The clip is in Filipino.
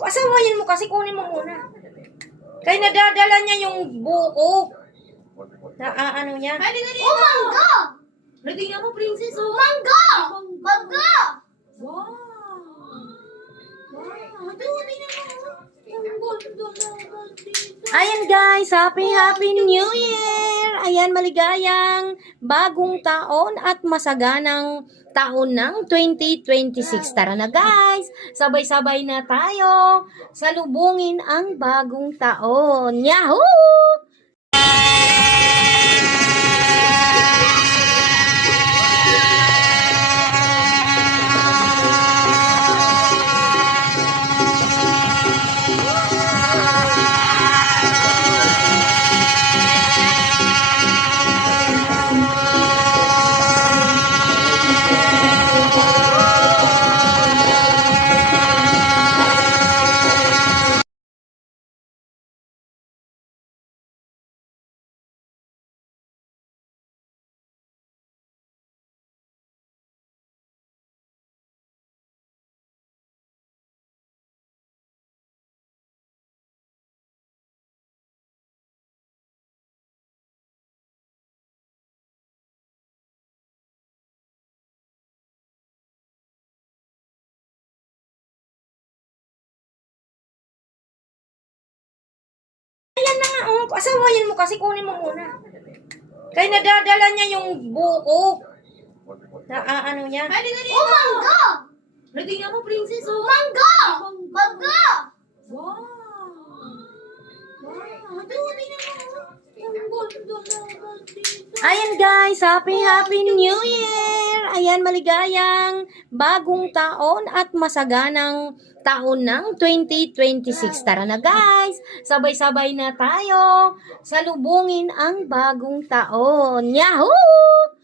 Asawayin mo kasi, kunin mo muna. Kaya nadadala niya yung buko. Na ano niya? Oh, mangga! Ready nga mo, princess, oh. Mangga! Mangga! Wow. Wow. Ayan guys, happy New Year! Ayan, maligayang bagong taon at masaganang taon ng 2026. Tara na guys, sabay-sabay na tayo salubungin ang bagong taon. Yahoo! Asawayin mo kasi, kunin mo muna. Kaya nadadala niya yung buko. Na ano niya? Oh, mangga! Ready nga mo, princess, oh. Mangga! Mangga! Wow. Ayan guys, happy New Year! Ayan, maligayang bagong taon at masaganang taon ng 2026. Tara na guys, sabay-sabay na tayo salubungin ang bagong taon. Yahoo!